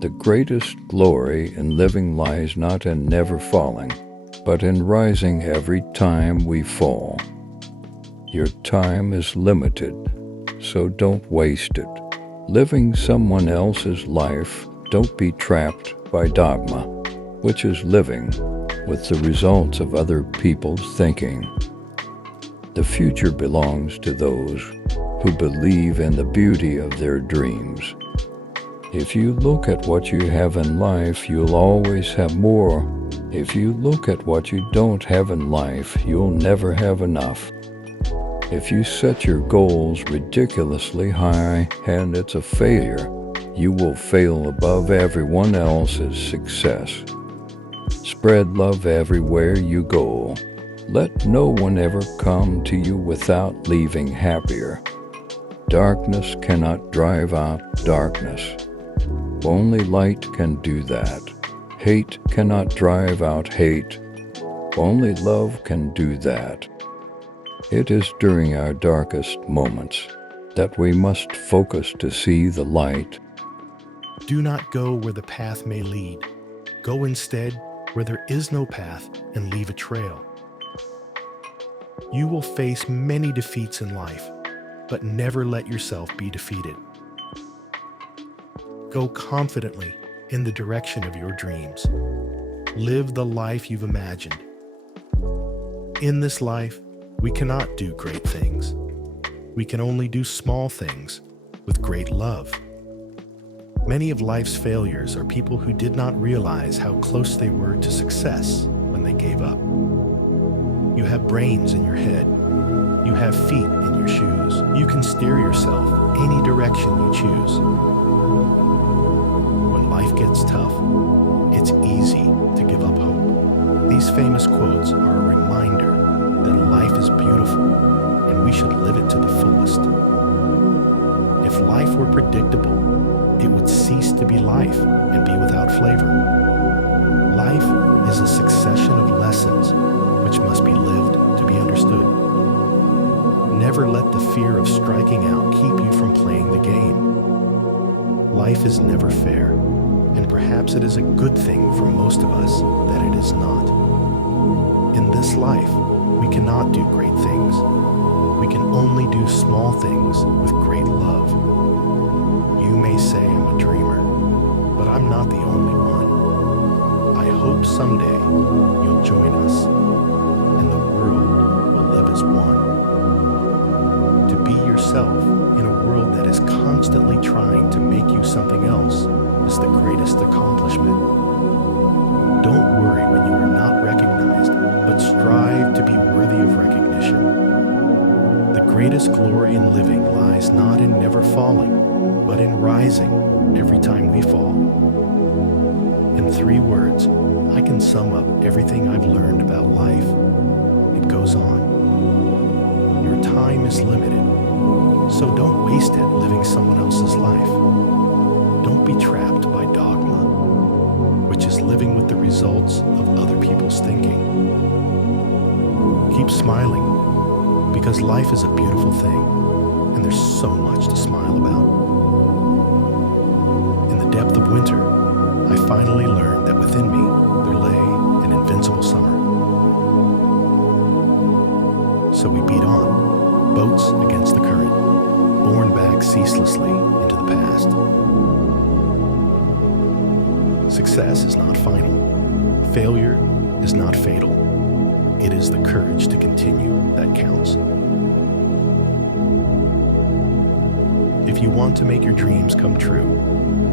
The greatest glory in living lies not in never falling, but in rising every time we fall. Your time is limited, so don't waste it. Living someone else's life, don't be trapped by dogma, which is living with the results of other people's thinking. The future belongs to those who believe in the beauty of their dreams. If you look at what you have in life, you'll always have more. If you look at what you don't have in life, you'll never have enough. If you set your goals ridiculously high and it's a failure, you will fail above everyone else's success. Spread love everywhere you go. Let no one ever come to you without leaving happier. Darkness cannot drive out darkness. Only light can do that. Hate cannot drive out hate. Only love can do that. It is during our darkest moments that we must focus to see the light. Do not go where the path may lead. Go instead where there is no path and leave a trail. You will face many defeats in life, but never let yourself be defeated. Go confidently in the direction of your dreams. Live the life you've imagined. In this life, we cannot do great things. We can only do small things with great love. Many of life's failures are people who did not realize how close they were to success when they gave up. You have brains in your head. You have feet in your shoes. You can steer yourself any direction you choose. When life gets tough, it's easy to give up hope. These famous quotes are a reminder that life is beautiful and we should live it to the fullest. If life were predictable, it would cease to be life and be without flavor. Life is a succession of lessons which must be lived to be understood. Never let the fear of striking out keep you from playing the game. Life is never fair, and perhaps it is a good thing for most of us that it is not. In this life, we cannot do great things. We can only do small things with great love. You may say I'm a dreamer, but I'm not the only one. I hope someday you'll join us, and the world will live as one. To be yourself in a world that is constantly trying to make you something else is the greatest accomplishment. Don't worry when you are not recognized, but strive to be worthy of recognition. The greatest glory in living lies not in never falling, but in rising every time we fall. In 3 words, I can sum up everything I've learned about life. It goes on. Your time is limited, so don't waste it living someone else's life. Don't be trapped by dogma, which is living with the results of other people's thinking. Keep smiling, because life is a beautiful thing, and there's so much to smile about. In the depth of winter, I finally learned that within me there lay an invincible summer. So we beat on, boats against the current, borne back ceaselessly into the past. Success is not final. Failure is not fatal. It is the courage to continue that counts. If you want to make your dreams come true,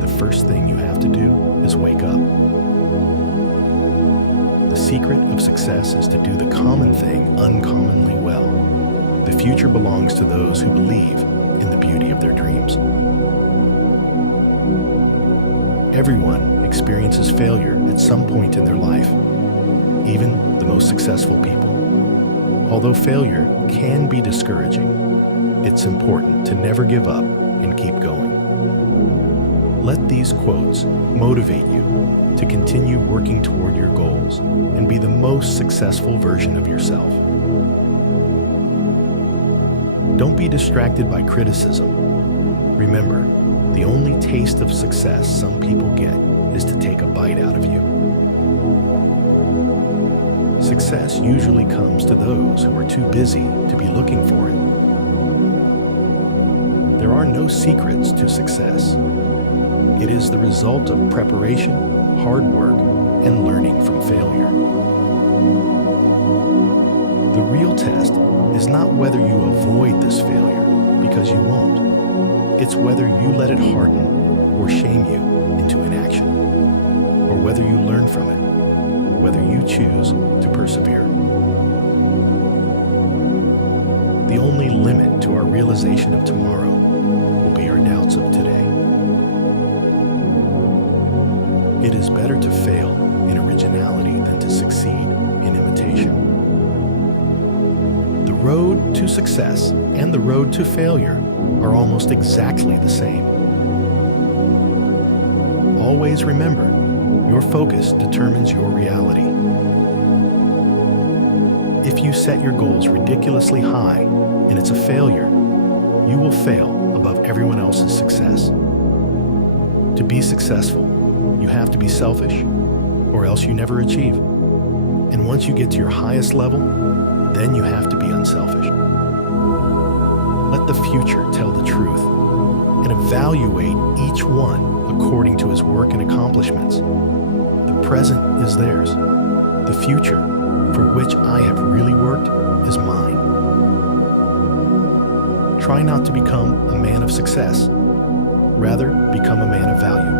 the first thing you have to do is wake up. The secret of success is to do the common thing uncommonly well. The future belongs to those who believe in the beauty of their dreams. Everyone experiences failure at some point in their life, even the most successful people. Although failure can be discouraging, it's important to never give up and keep going. Let these quotes motivate you to continue working toward your goals and be the most successful version of yourself. Don't be distracted by criticism. Remember, The only taste of success some people get is to take a bite out of you. Success usually comes to those who are too busy to be looking for it. There are no secrets to success. It is the result of preparation, hard work, and learning from failure. The real test is not whether you avoid this failure, because you won't. It's whether you let it harden or shame you into inaction, or whether you learn from it, whether you choose to persevere. The only limit to our realization of tomorrow will be our doubts of today. It is better to fail in originality than to succeed in imitation. The road to success and the road to failure are almost exactly the same. Always remember, your focus determines your reality. If you set your goals ridiculously high and it's a failure, you will fail above everyone else's success. To be successful, you have to be selfish, or else you never achieve. And once you get to your highest level, then you have to be unselfish. Let the future tell the truth and evaluate each one according to his work and accomplishments. The present is theirs. The future, for which I have really worked, is mine. Try not to become a man of success. Rather, become a man of value.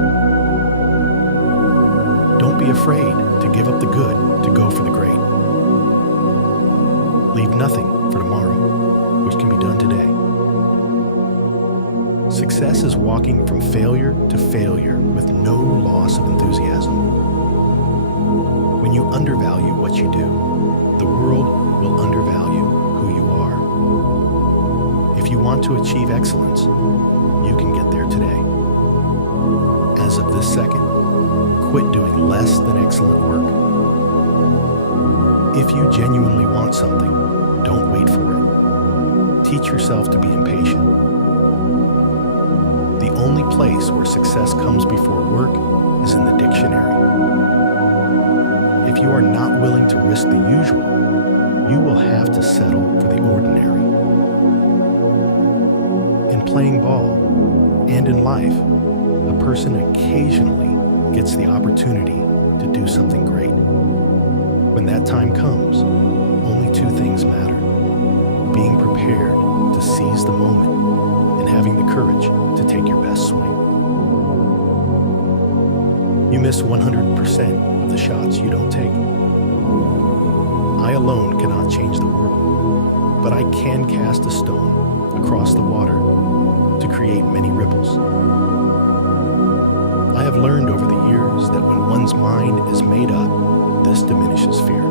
Don't be afraid to give up the good to go for the great. Leave nothing for tomorrow, which can be done today. Success is walking from failure to failure with no loss of enthusiasm. When you undervalue what you do, the world will undervalue who you are. If you want to achieve excellence, you can get there today. As of this second, quit doing less than excellent work. If you genuinely want something, don't wait for it. Teach yourself to be impatient. The only place where success comes before work is in the dictionary. If you are not willing to risk the usual, you will have to settle for the ordinary. In playing ball and in life, a person occasionally gets the opportunity to do something great. When that time comes, only two things matter: being prepared to seize the moment and having the courage to take your best swing. You miss 100% of the shots you don't take. I alone cannot change the world, but I can cast a stone across the water to create many ripples. I have learned over the years that when one's mind is made up, this diminishes fear.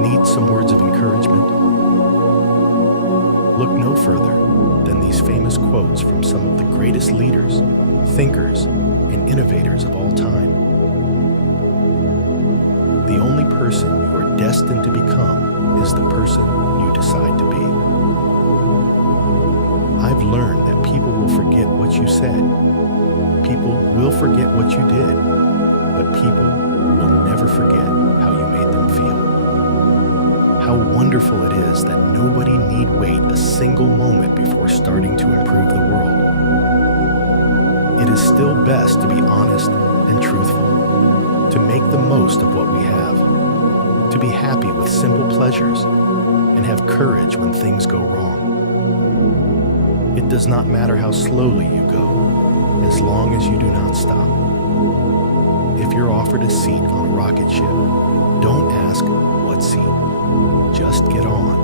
Need some words of encouragement? Look no further than these famous quotes from some of the greatest leaders, thinkers, and innovators of all time. The only person you are destined to become is the person you decide to be. I've learned that people will forget what you said. People will forget what you did, but people will never forget how you made them feel. How wonderful it is that nobody need wait a single moment before starting to improve the world. It is still best to be honest and truthful, to make the most of what we have, to be happy with simple pleasures, and have courage when things go wrong. It does not matter how slowly you go, as long as you do not stop. If you're offered a seat on a rocket ship, don't ask what seat. Just get on.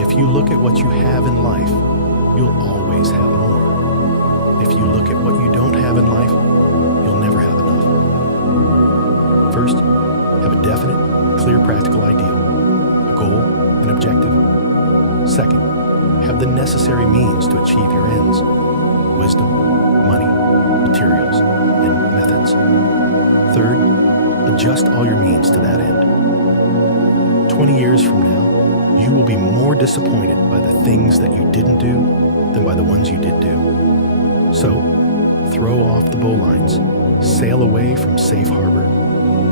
If you look at what you have in life, you'll always have more. If you look at what you don't have in life, you'll never have enough. First, have a definite, clear, practical ideal, a goal, an objective. Second, have the necessary means to achieve your ends: wisdom, money, materials, and methods. Third, adjust all your means to that end. 20 years from now, you will be more disappointed by the things that you didn't do than by the ones you did do. So, throw off the bowlines, sail away from safe harbor,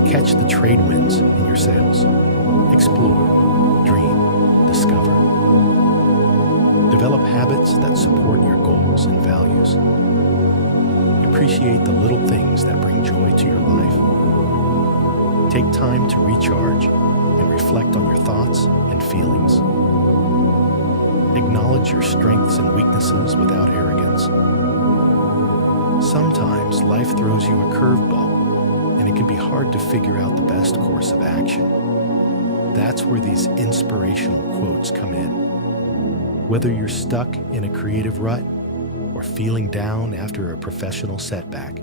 catch the trade winds in your sails, explore, dream, discover. Develop habits that support your goals and values. Appreciate the little things that bring joy to your life. Take time to recharge and reflect on your thoughts and feelings. Acknowledge your strengths and weaknesses without arrogance. Sometimes life throws you a curveball, and it can be hard to figure out the best course of action. That's where these inspirational quotes come in. Whether you're stuck in a creative rut or feeling down after a professional setback,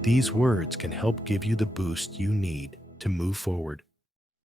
these words can help give you the boost you need to move forward.